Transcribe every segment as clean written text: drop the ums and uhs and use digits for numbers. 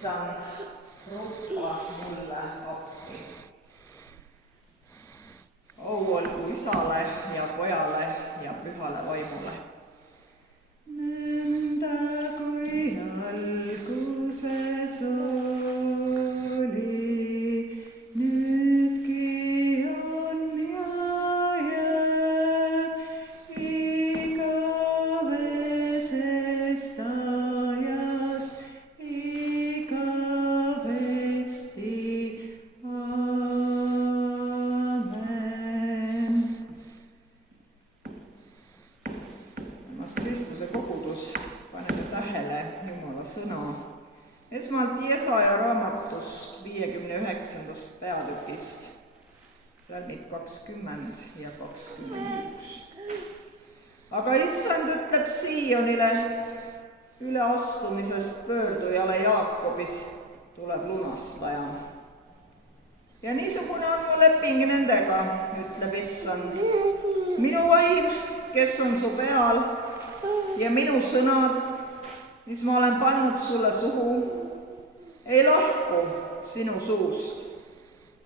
issand, ruppa mulle appi. Au olgu Isale ja Pojale ja Pühale Vaimule. Nõnda kui alguses oli, nüüdki on ja jääb igavesest ajast igavesti. Aamen. Armas Kristuse kogudus, paneme tähele Jumala sõna. Esmalt Jesaja raamatust 59. peatükist, salmid 20 ja 21. Aga issand ütleb Siionile, üleastumisest pöördujale Jaakobis tuleb lunastaja. Ja niisugune on mu leping nendega, ütleb issand. Minu vaim, kes on su peal, ja minu sõnad, mis ma olen pannud sulle suhu, ei lahku sinu suust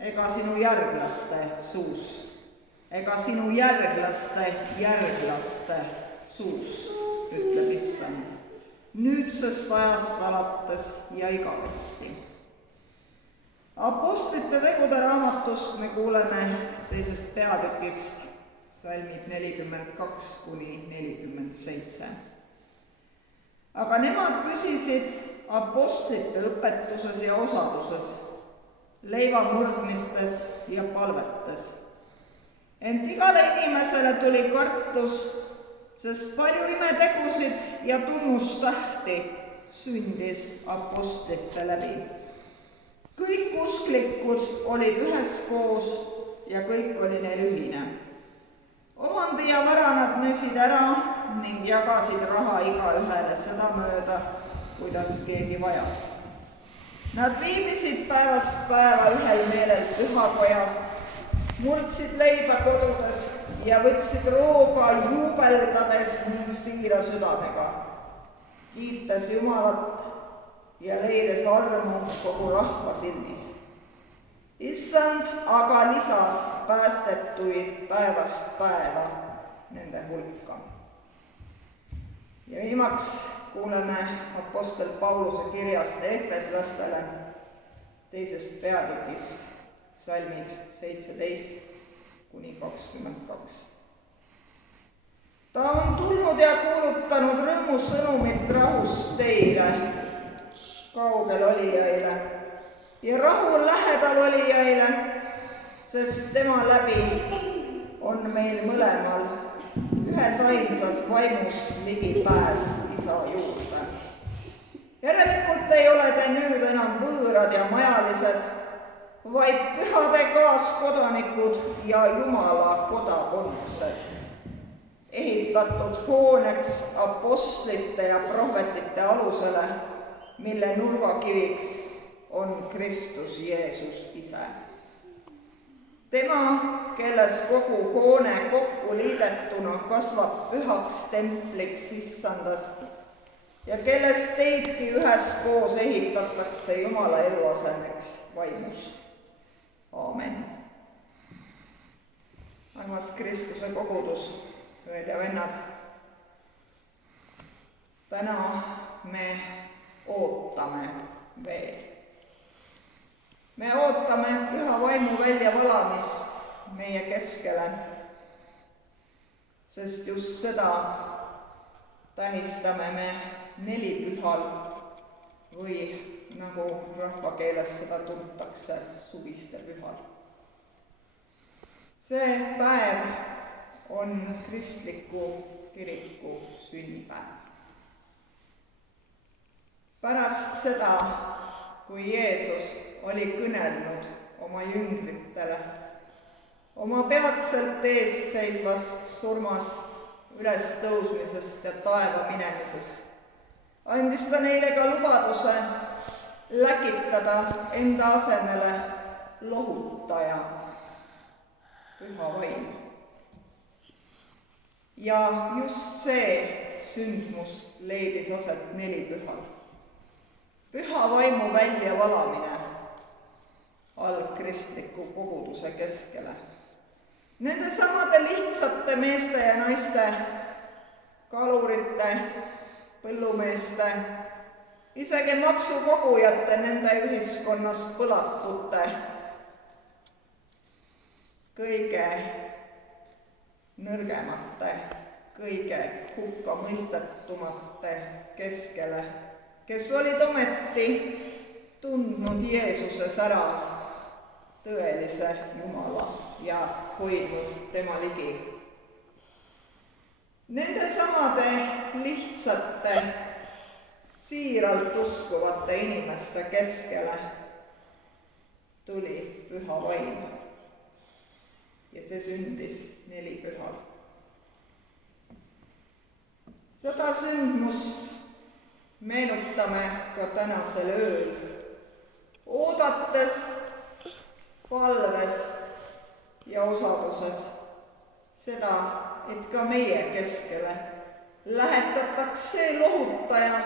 ega sinu järglaste suust ega sinu järglaste suust, ütleb issand, nüüdsest ajast alates ja igavesti. Apostlite tegude raamatust me kuuleme 2. peatükist, salmid 42–47. Aga nemad püsisid apostlite õpetuses ja osaduses, leiva murdmistes ja palvetes. Ent igale inimesele tuli kartus, sest palju imetegusid ja tunnustähti sündis apostlite läbi. Kõik usklikud olid üheskoos ja kõik oli neil ühine. Omandi ja vara nad müüsid ära ning jagasid raha igaühele sedamööda, kuidas keegi vajas. Nad viibisid päevast päeva ühel meelel pühakojas, murdsid leiba kodudes ja võtsid rooga juubeldades ning siira südamega, kiites Jumalat ja leides armu kogu rahva silmis. Issand aga lisas päästetuid päevast päeva nende hulka. Ja viimaks kuuleme apostel Pauluse kirjast efeslastele 2. peatükist, salmid 17–22. Ta on tulnud ja kuulutanud rõõmusõnumit rahust teile, kaugel olijaile, ja rahu lähedal olijaile, sest tema läbi on meil mõlemal ühes ainsas vaimus ligipääs Isa juurde. Järelikult ei ole te nüüd enam võõrad ja majalised, vaid pühade kaaskodanikud ja Jumala kodakondsed, ehitatud hooneks apostlite ja prohvetite alusele, mille nurgakiviks on Kristus Jeesus ise. Tema, kelles kogu hoone kokku liidetuna kasvab pühaks templiks issandas ja kelles teidki üheskoos ehitatakse Jumala eluasemeks vaimus. Aamen. Armas Kristuse kogudus, õed ja vennad, täna me ootame veel. Me ootame püha vaimu väljavalamist meie keskele, sest just seda tähistame me nelipühal või nagu rahvakeeles seda tuntakse, suviste pühal. See päev on kristliku kiriku sünnipäev. Pärast seda, kui Jeesus oli kõnelnud oma jüngritele oma peatselt eest seisvast surmast, ülestõusmisest ja taeva minemisest, andis ta neile ka lubaduse läkitada enda asemele lohutaja, püha vaim. Ja just see sündmus leidis aset nelipühal. püha vaimu väljavalamine algkristliku koguduse keskele. Nende samade lihtsate meeste ja naiste, kalurite, põllumeeste, isegi maksukogujate, nende ühiskonnas põlatute, kõige nõrgemate, kõige hukkamõistetumate keskele, kes olid ometi tundnud Jeesuses ära tõelise Jumala ja hoidnud tema ligi. Nende samade lihtsate, siiralt uskuvate inimeste keskele tuli püha vaim ja see sündis nelipühal. Seda sündmust meenutame ka tänasel ööl, oodates, palves ja osaduses seda, et ka meie keskele lähetataks see lohutaja,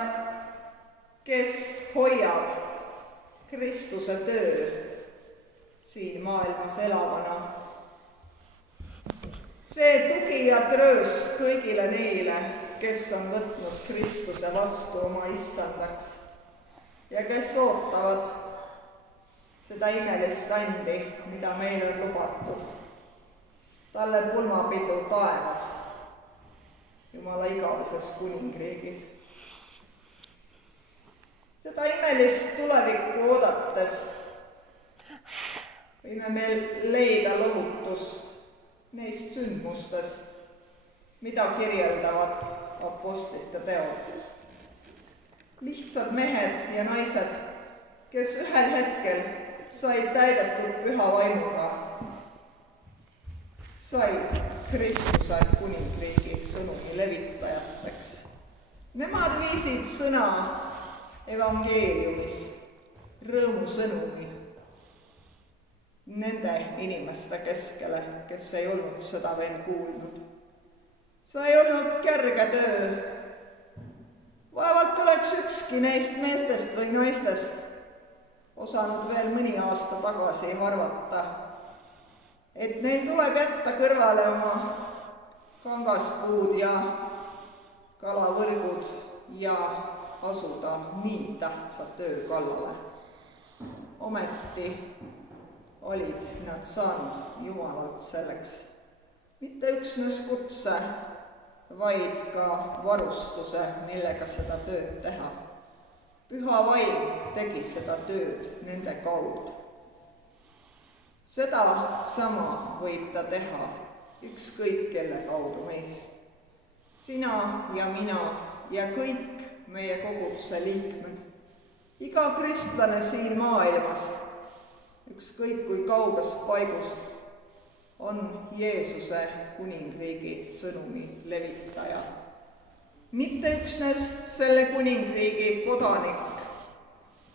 kes hoiab Kristuse töö siin maailmas elavana. See tugi ja trööst kõigile neile, kes on võtnud Kristuse vastu oma issandaks ja kes ootavad seda imelist andi, mida meile on lubatud. Talle pulmapidu taevas, Jumala igavises kuningriigis. Seda imelist tulevikku oodates võime meil leida lohutust neist sündmustest, mida kirjeldavad apostlite teod. Lihtsad mehed ja naised, kes ühel hetkel said täidetud püha vaimuga, said Kristuse kuningriigi sõnumi levitajateks. Nemad viisid sõna evangeeliumist, rõõmusõnumi nende inimeste keskele, kes ei olnud seda veel kuulnud. See ei olnud kerge töö. Vaevalt oleks ükski neist meestest või naistest osanud veel mõni aasta tagasi arvata, et neil tuleb jätta kõrvale oma kangaspuud ja kalavõrgud ja asuda nii tähtsa töö kallale. Ometi olid nad saanud Jumalalt selleks mitte üksnes kutse, vaid ka varustuse, millega seda tööd teha. Püha vaim tegi seda tööd nende kaudu. Seda sama võib ta teha ükskõik kelle kaudu meist. Sina ja mina ja kõik meie koguduse liikmed, iga kristlane siin maailmas, ükskõik kui kauges paigus, on Jeesuse kuningriigi sõnumi levitaja. Mitte üksnes selle kuningriigi kodanik,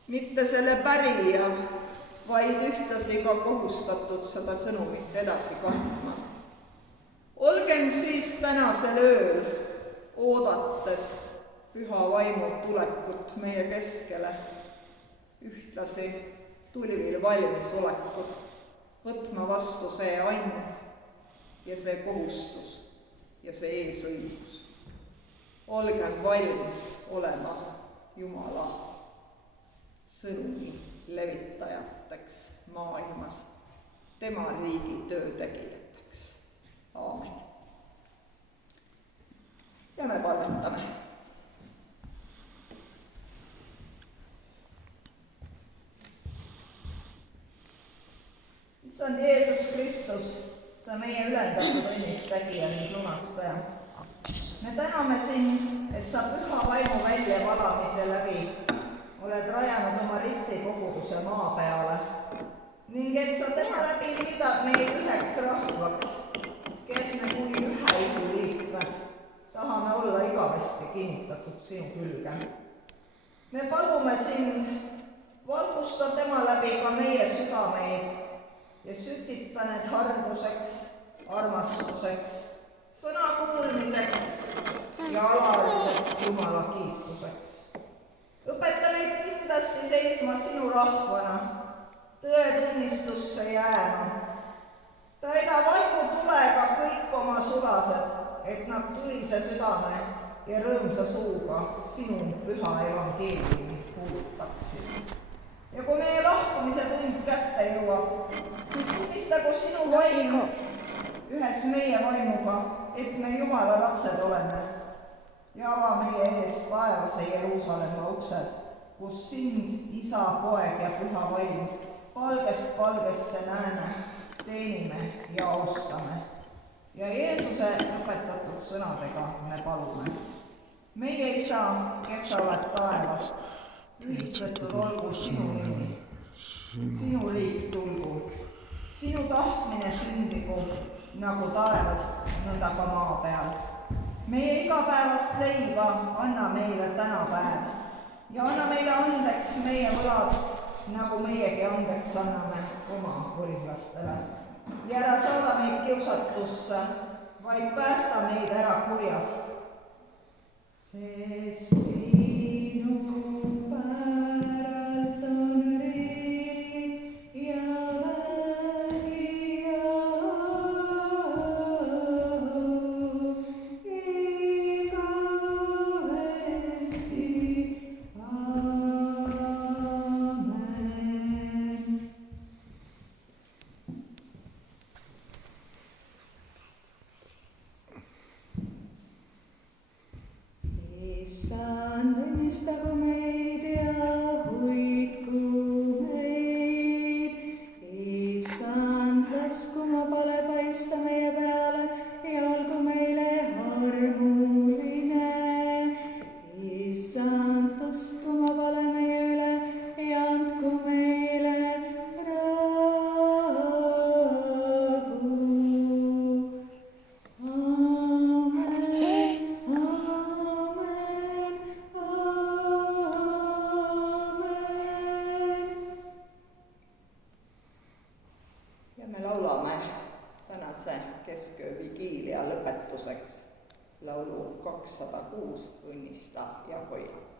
mitte selle pärija, vaid ühtlasi ka kohustatud seda sõnumit edasi kandma. Olgem siis tänasel ööl, oodates püha vaimu tulekut meie keskele, ühtlasi tulivil valmisolekut, võtma vastu see and ja see kohustus ja see eesõigus. Olgem valmis olema Jumala sõnumi levitajateks maailmas, tema riigi töötegijateks. Aamen. Ja me palvetame. Issand Jeesus Kristus, sa meie ülendatud õnnistegija ning lunastaja. Me täname sind, et sa püha vaimu väljavalamise läbi oled rajanud oma ristikoguduse maa peale ning et sa tema läbi liidad meid üheks rahvaks, kes me kui ühe ihu liikmed tahame olla igavesti kinnitatud sinu külge. Me palume sind, valgusta tema läbi ka meie südameid ja sütita need harguseks, armastuseks, sõna kuulmiseks ja alaliseks Jumala kiituseks. Õpeta meid kindlasti kindlasti seisma sinu rahvana, tõetunnistusse jääma. Täida vaimu tulega kõik oma sulased, et nad tulise südame ja rõõmsa suuga sinu püha evangeeliumi kuulutaksid. Ja kui meie lahkumise tund kätte jõuab, siis tunnistagu sinu vaim ühes meie vaimuga, et me Jumala lapsed oleme ja ava meie ees taevase Jeruusalemma uksed, kus sind, Isa, Poeg ja Püha Vaim palgest palgesse näeme, teenime ja austame. Ja Jeesuse õpetatud sõnadega me palume. Meie Isa, kes sa oled taevast, ülitsetud olgu sinu nimi, sinu riik tulgu, sinu tahtmine sündigu, nagu taevas, nõnda ka maa peal. Meie igapäevast leiva anna meile tänapäev ja anna meile andeks meie võlad, nagu meiegi andeks anname oma võlglastele. Ja ära saada meid kiusatusse, vaid päästa meid ära kurjast. Sest sinu päralt on riik ja vägi ja Issand, õnnistagu meid ja hoidku meid. Issand, lasku oma pale paista meie peale ja olgu meile armuline. Issand, tõstku oma pale meie üle ja andku meile rahu. Ja me laulame tänase kesköö vigiilia lõpetuseks laulu 206 Õnnista ja hoia.